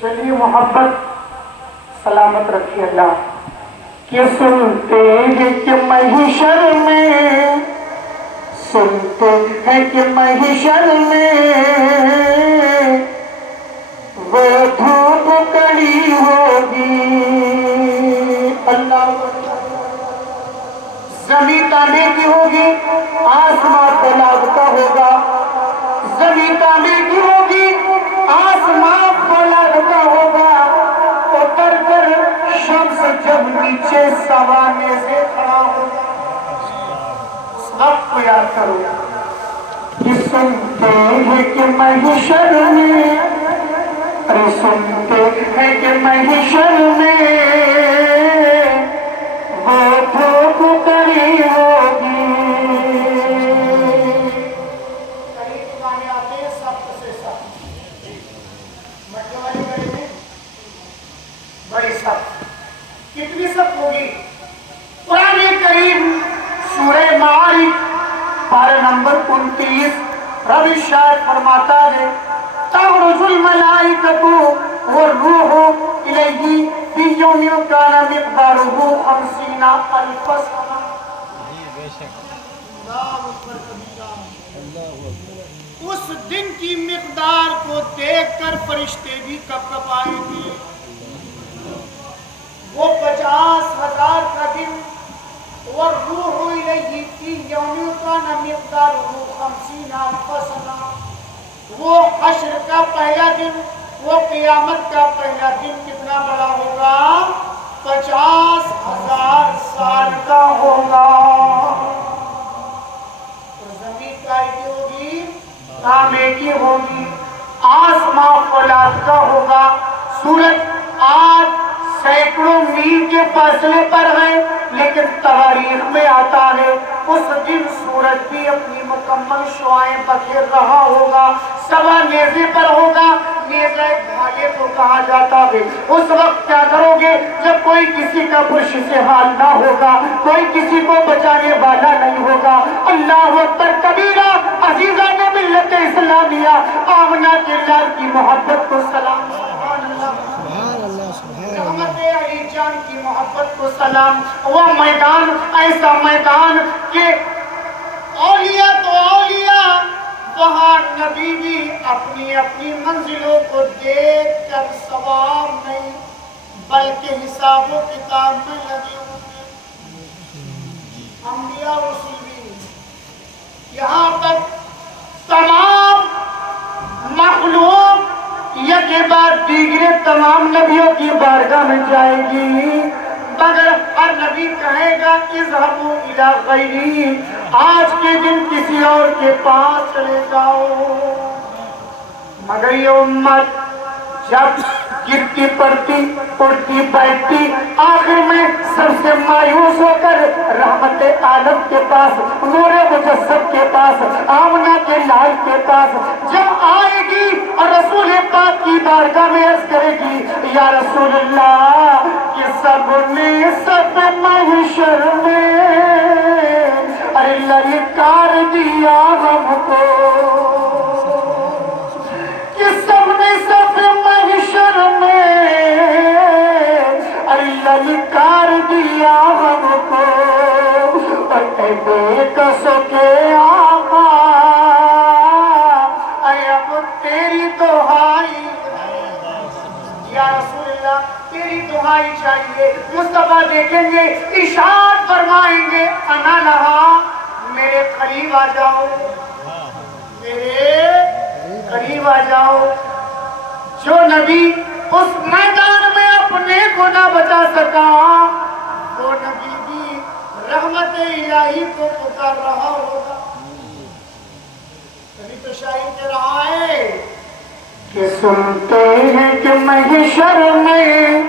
چلیے محبت سلامت رکھیے اللہ کہ سنتے ہیں کہ محشر میں سنتے ہیں کہ محشر میں وہ دھوپ کڑی ہوگی اللہ زمین تانبے کی ہوگی آسمان پلاب کا ہوگا زمین تانبے کی ہوگی آسمان پلاب کا ہوگا اتر کر شمس جب نیچے سوانے سے کھڑا ہوگا سب کو یاد کرو کہ سنتے ہیں کہ محشر میں سنتے ہیں کہ محشر میں وہ دھوپ کڑی ہوگی قریب مانے آتے ہیں سخت سے سخت مٹے والی گڑی میں بڑی سخت کتنی سخت ہوگی قرآن کریم سورہ معارج پارہ نمبر 29 رب ارشاد فرماتا ہے تعرج الملائکۃ والروح الیہ فی یوم کان مقدارہ 50,000 سنہ اس دن کی مقدار کو دیکھ کر فرشتے بھی کب کب آئیں گے وہ 50,000 کا دن والروح الیہ فی یوم کان مقدارہ 50,000 سنہ وہ حشر کا پہلا دن وہ قیامت کا پہلا دن کتنا بڑا ہوگا 50,000 سال کا ہوگا اور زمین کا کی ہوگی تانبے کی ہوگی آسمان فولاد کا ہوگا سورج آج سینکڑوں میل کے فاصلے پر ہے لیکن تاریخ میں آتا ہے اس دن سورج بھی اپنی مکمل شعائیں بکھیر رہا ہوگا سوا نیزے پر ہوگا نیزہ ایک بھاگے کو کہا جاتا ہے اس وقت کیا کرو گے جب کوئی کسی کا برش سے حال نہ ہوگا کوئی کسی کو بچانے والا نہیں ہوگا اللہ اکبر کبیرہ عزیزان ملت اسلامیہ آمنہ کے لال کی محبت کو سلام رحمت علی جان کی محبت کو سلام وہ میدان ایسا میدان کہ اولیاء تو اولیاء وہاں نبی بھی اپنی اپنی منزلوں کو دیکھ کر ثواب نہیں بلکہ حساب و کتاب میں لگے ہوتے انبیاء و رسول بھی یہاں تک تمام مخلوق کے بعد دیگرے تمام نبیوں کی بارگاہ میں جائے گی مگر ہر نبی کہے گا اذهبوا الى غیری آج کے دن کسی اور کے پاس چلے جاؤ مگر یہ امت جب گرتی پڑتی اڑتی بیٹھتی آخر میں سب سے مایوس ہو کر رحمت عالم کے پاس نور مجسد کے پاس آمنہ کے لال کے پاس جب آئے گی اور رسول پاک کی بارگاہ میں عرض کرے گی یا رسول اللہ کہ سب نے سب محشر میں ارے للکار دیا ہم کو کہ سب نے سب محشر میں للکار دیا ہم کو اے بے کسو کے آقا اے اب تیری دعائی یا رسول اللہ تیری دعائی چاہیے مصطفیٰ دیکھیں گے ارشاد فرمائیں گے انا لہا میرے قریب آ جاؤ میرے قریب آ جاؤ جو نبی اس میدان میں اپنے کو نہ بچا سکا وہ نبی بھی رحمت الہی کو پکار رہا ہوگا کبھی تو شاعر کہہ رہا ہے کہ سنتے ہیں کہ محشر میں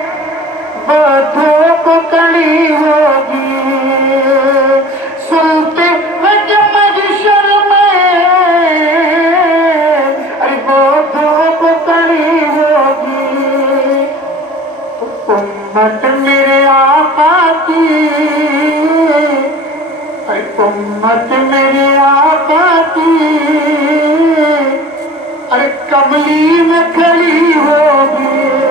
وہ دھوپ کڑی ہوگی سنتے ہیں کہ محشر میں وہ دھوپ کڑی ہوگی امت میرے آقا کی امت میرے آقا کی ارے کملی میں کھڑی ہوگی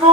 2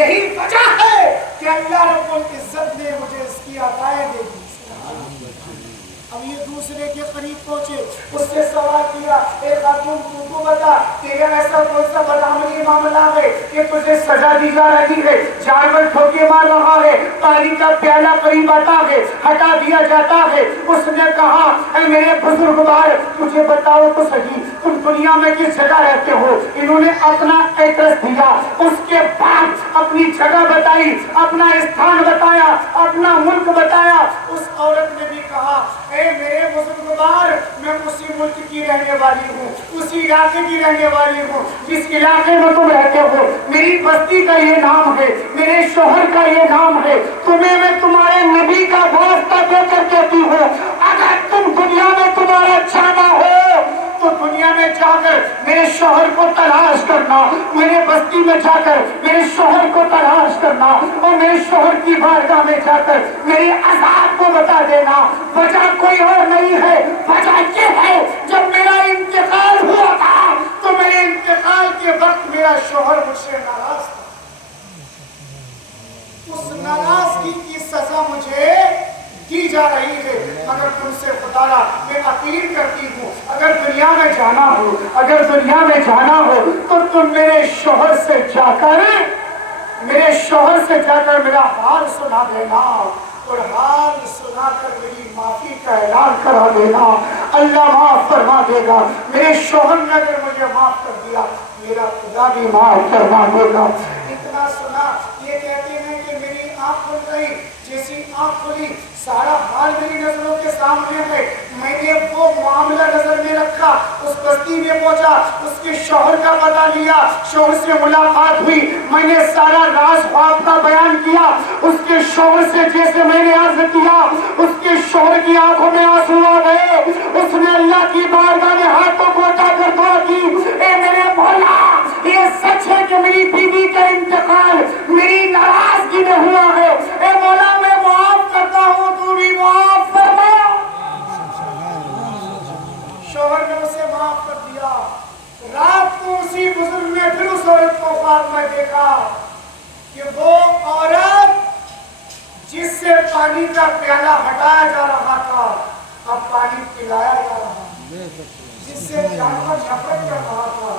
یہی وجہ ہے کہ اللہ رب العزت نے مجھے اس کی عطائیں دے دی۔ اب یہ دوسرے کے قریب پہنچے، اس سے سوال کیا، اے خاتون تو بتا تیرا ایسا کون سا بدعملی معاملہ ہے کہ تجھے سزا دی جا رہی ہے، جانور ٹھوکے مار رہا ہے، پانی کا پیالہ قریب آتا ہے ہٹا دیا جاتا ہے۔ اس نے کہا اے میرے بزرگوار مجھے بتاؤ تو صحیح تم دنیا میں کس جگہ رہتے ہو؟ انہوں نے اپنا ایڈریس دیا، اس کے بعد اپنی جگہ بتائی، اپنا استھان بتایا، اپنا ملک بتایا۔ اس عورت نے بھی کہا اے میرے بزرگوار میں اسی ملک کی رہنے والی ہوں، اسی علاقے کی رہنے والی ہوں جس علاقے میں تم رہتے ہو، میری بستی کا یہ نام ہے، میرے شوہر کا یہ نام ہے، تمہیں میں تمہارے نبی کا واسطہ دے کر کہتی ہوں اگر تم دنیا میں تمہارا جانا ہو تو دنیا میں جا کر میرے شوہر کو تلاش کرنا، میرے بستی میں جا کر میرے شوہر کو تلاش کرنا، اور میرے شوہر کی بارگاہ میں جا کر میری عذاب کو بتا دینا۔ وجہ کوئی اور نہیں ہے، وجہ یہ ہے جب میرا انتقال ہوا تھا تو میرے انتقال کے وقت میرا شوہر مجھ سے ناراض تھا، اس ناراضگی کی سزا مجھے دی جا رہی ہے۔ اگر تم سے خدا را میں اپیل کرتی ہوں اگر دنیا میں جانا ہو، اگر دنیا میں جانا ہو تو تم میرے شوہر سے جا کر میرا حال سنا دینا، اور حال سنا کر میری معافی کا اعلان کرا دینا، اللہ معاف فرما دے گا۔ میرے شوہر نے اگر مجھے معاف کر دیا میرا خدا بھی معاف فرما دے گا۔ اتنا سنا یہ کہتے ہیں کہ میری آنکھ کھل گئی، جیسی آنکھ کھلی سارا حال میری نظروں کے سامنے ہے، میں نے وہ معاملہ نظر میں رکھا، اس بستی میں پہنچا، اس کے شوہر کا پتہ لیا، شوہر سے ملاقات ہوئی، میں نے سارا راز خواب کا بیان کیا، اس کے شوہر سے جیسے میں نے عرض کیا اس کے شوہر کی آنکھوں میں آنسو آ گئے، اس نے اللہ کی بارگاہ میں ہاتھوں کو اٹھا کر دعا کی، اے میرے مولا یہ سچ ہے کہ میری بیوی کا انتقال میری ناراضگی میں ہوا ہے، اے مولا میں معاف کرتا ہوں تو بھی معاف فرما۔ شوہر نے اسے معاف کر دیا۔ رات کو اسی بزرگ نے پھر اس عورت کو خواب میں دیکھا کہ وہ عورت جس سے پانی کا پیالہ ہٹایا جا رہا تھا اب پانی پلایا جا رہا، جس سے جانور نفرت کر رہا تھا،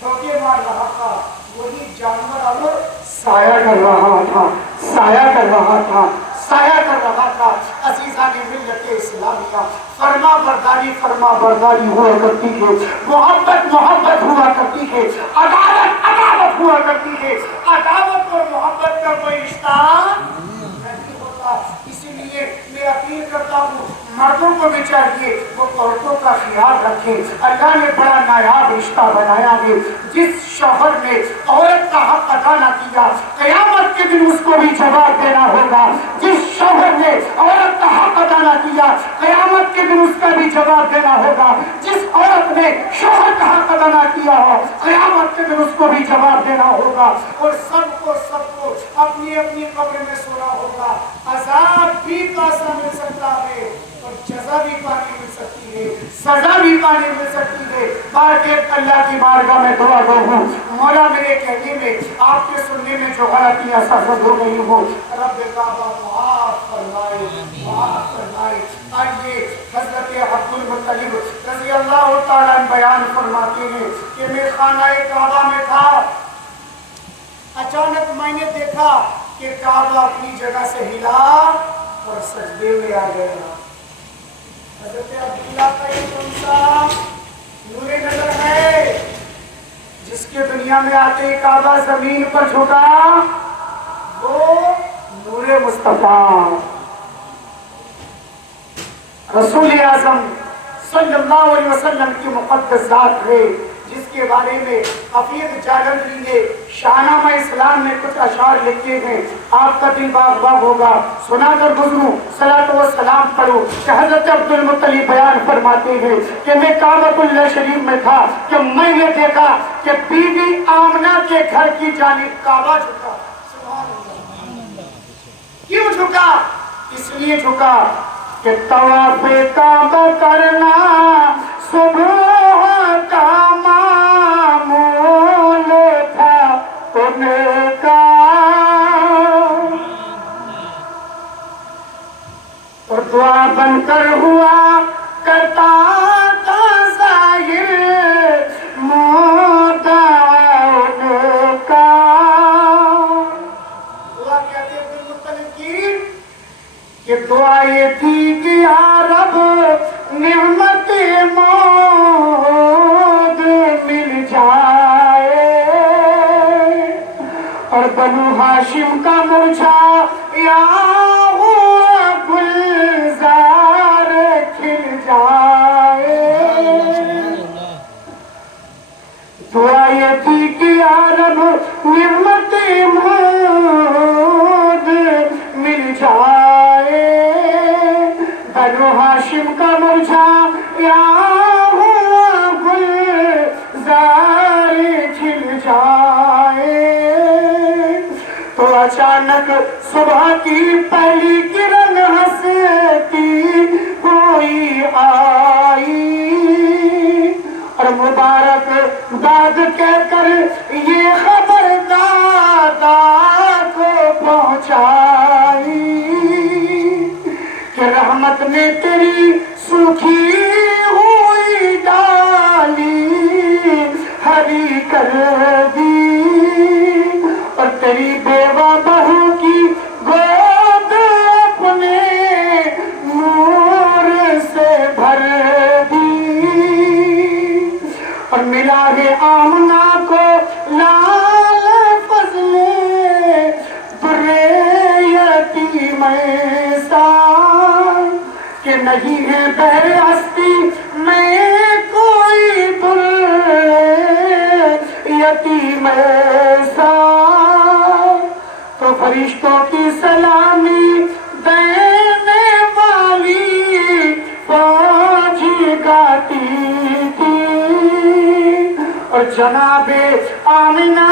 ٹھوکے مار رہا تھا، وہی جانور اب سایہ کر رہا تھا، سایہ کر رہا تھا، سایہ کر رہا تھا۔ عزیزان ملت اسلامیہ فرما برداری ہوا کرتی ہے، محبت ہوا کرتی ہے، عداوت ہوا کرتی ہے، عداوت اور محبت کا کوئی رشتہ نہیں ہوتا۔ اسی لیے میں اپیل کرتا ہوں مردوں کو بھی چاہیے وہ عورتوں کا خیال رکھیں۔ اللہ نے بڑا نایاب رشتہ بنایا ہے، جس شوہر نے عورت کا حق ادا نہ کیا قیامت کے دن اس کو بھی جواب دینا ہوگا، جس شوہر نے عورت کا حق ادا نہ کیا قیامت کے دن اس کا بھی جواب دینا ہوگا، جس عورت نے شوہر کا حق ادا نہ کیا ہو قیامت کے دن اس کو بھی جواب دینا ہوگا، اور سب کو اپنی اپنی قبر میں سونا ہوگا۔ عذاب بھی پاسا مل سکتا ہے اور جزا بھی پانی مل سکتی ہے، سزا بھی پانی مل سکتی ہے۔ بار ایک اللہ کی بارگاہ میں دعا گو ہوں مولا میرے کہنے میں آپ کے سننے میں جو غلطیاں سرزد ہو گئی ہوں رب کعبہ معاف فرمائے۔ آئیے حضرت عبد المطلب رضی اللہ تعالیٰ بیان فرماتے ہیں کہ میں خانہ کعبہ میں تھا، اچانک میں نے دیکھا کہ کعبہ اپنی جگہ سے ہلا اور سجدے میں آ گیا۔ حضرت عبداللہ کا یہ کون سا نور نظر ہے جس کے دنیا میں آتے کعبہ زمین پر جھکا؟ وہ نور مصطفیٰ رسول اعظم صلی اللہ علیہ وسلم کی مقدس ذات ہے، جس کے بارے میں حفیظ جالندری نے شاہنامہ اسلام میں کچھ اشعار لکھے ہیں، آپ کا دل باغ باغ ہوگا، سنا کر گزروں صلاۃ و سلام پڑھوں کہ حضرت عبد المطلب بیان فرماتے ہیں کہ میں کعبۃ اللہ شریف میں تھا کہ میں نے دیکھا کہ بی بی آمنہ کے گھر کی جانب کعبہ جھکا۔ سبحان اللہ۔ کیوں جھکا؟ اس لیے جھکا کہ طواف کعبہ کرنا صبح کا معمول تھا، تمہیں کا ہوا کرتا تھا ظاہر مدعون کا. دعا کہتے ہیں عبد المطلب کی کہ دعا یہ تھی کہ یا رب نعمت موت مل جائے اور بنو ہاشم کا مرجھا یا ہوا گلزار کھل جائے. دعا یہ تھی کہ یا رب نعمت موت مل جائے بنو ہاشم کا مرجھا یا ہوا گلزار کھل جائے. تو اچانک صبح کی پہلی کرن ہنستی ہوئی آئی اور مبارک باد کہہ کر یہ خبر دادا کو پہنچائی کہ رحمت نے تیری سوکھی ہوئی ڈالی ہری کر دی اور تیری بیوہ بہو کی گود اپنے نور سے بھر دی اور ملا ہے آمنہ کو لال فضل در یتیم ایسا کہ نہیں ہے بہر ہستی میں کوئی در یتیم ایسا. تو فرشتوں کی سلامی دینے والی فوج گاتی تھی اور جناب آمنہ